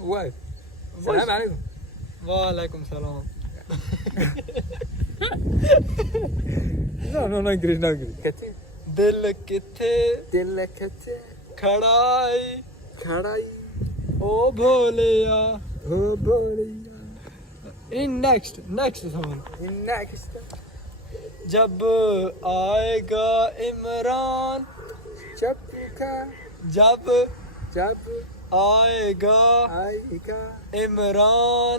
واقف. السلام عليكم. وعليكم السلام. No English, no English. كتي. दिल किथे दिल كتي. खड़ाई खड़ाई. ओ भोलिया. ओ भोलिया. In next song. next. जब आएगा इमरान. जब का. जब आएगा इमरान.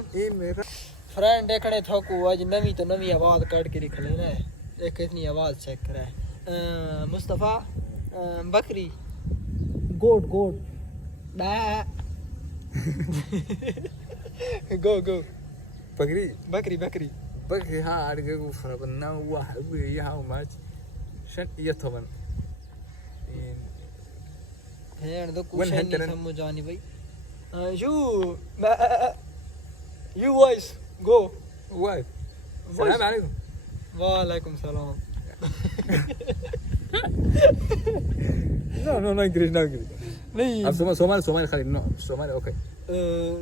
फ्रेंड देखने थोकू आज नवी तो नवी आवाज काट के लिख लेना है. एक इतनी आवाज चेक करा है. मुस्तफा बकरी गोट गो बकरी ها أرجع فرقنا واحد وياها وماش شن يتمن है तो कुछ नहीं समझ आनी भाई. You voice go. واقف. السلام عليكم. وعليكم السلام. No English, no English. नहीं अब Somali خلي no Somali okay.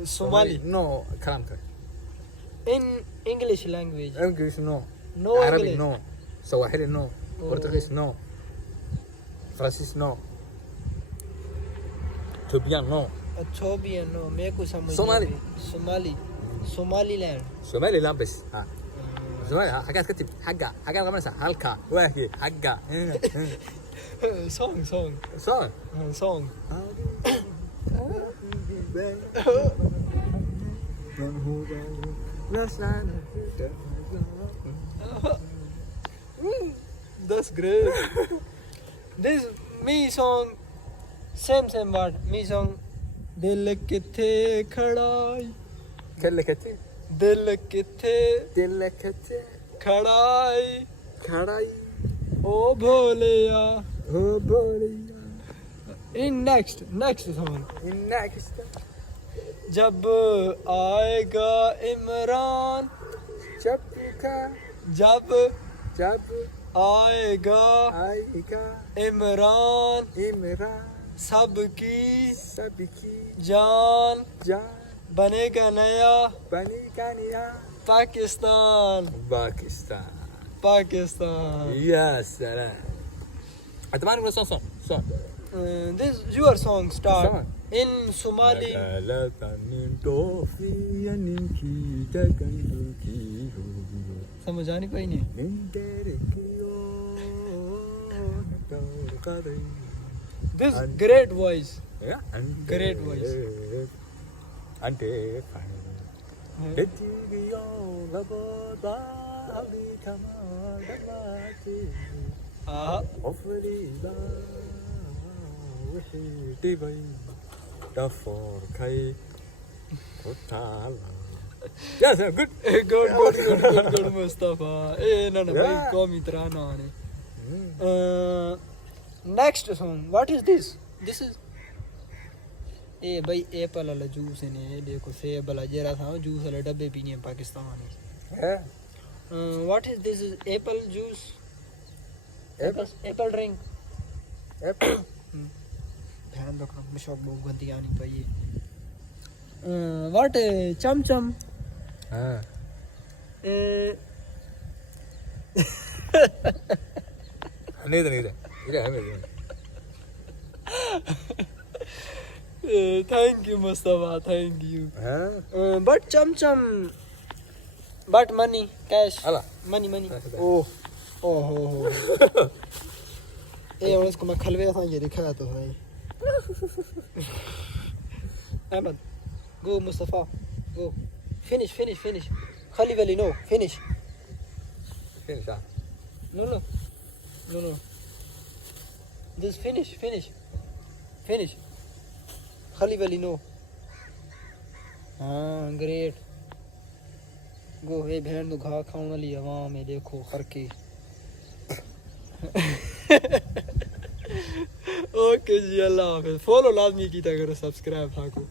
Somali. no كلام كده. In English language. English no. No عربي English. no. سواحلي no. برتغالي no. فرنسيس no. توبيان no. Ethiopian no मेरे को समझ Somali. Somaliland. سومالي لا بس ها. سومالي حاجات كتب حاجة غمسة هلكا واهي حاجة. song صار. That's great. This me song same word. Me song दिल किथे खड़ाई. كل كتب. दिल किथे दिल كتب. खड़ाई. खड़ाई. ओ भोलिया. ओ भोलिया. In next song. next. जब आएगा इमरान. जब आएगा इमरान. सबकी जान बनेगा नया Pakistan. يا سلام. أتمنى من صون. This your song start Sama. in Somali. समझ आनी कोई नहीं. This great voice. Great voice. Ante Yes, good. Good Mustafa. No, bhai kom itrana aane. Next song. What is this? This is भाई एप्पल वाला जूस है ने देखो सेब वाला जरा था जूस वाले डब्बे पीने हैं पाकिस्तान में. What is this? Is apple juice? Apple drink. Apple. ध्यान रखना मुझे बहुत गंदी आनी चाहिए. What चमचम. नहीं Thank you Mustafa, thank you. But chum but money cash. Allah. Money. Oh. और इसको मैं खलवे था ये दिखाया तो भाई. Ahmed, go Mustafa, go. Finish. Khali Valley, no, finish. No. This finish. Khali Valley, no. Great. Go, hey बहन दो घा खाने वाली आवाम में देखो खरके. ओके जी अल्लाह हाफिज़. फॉलो लाजमी कीता करो, सब्सक्राइब हाँ को.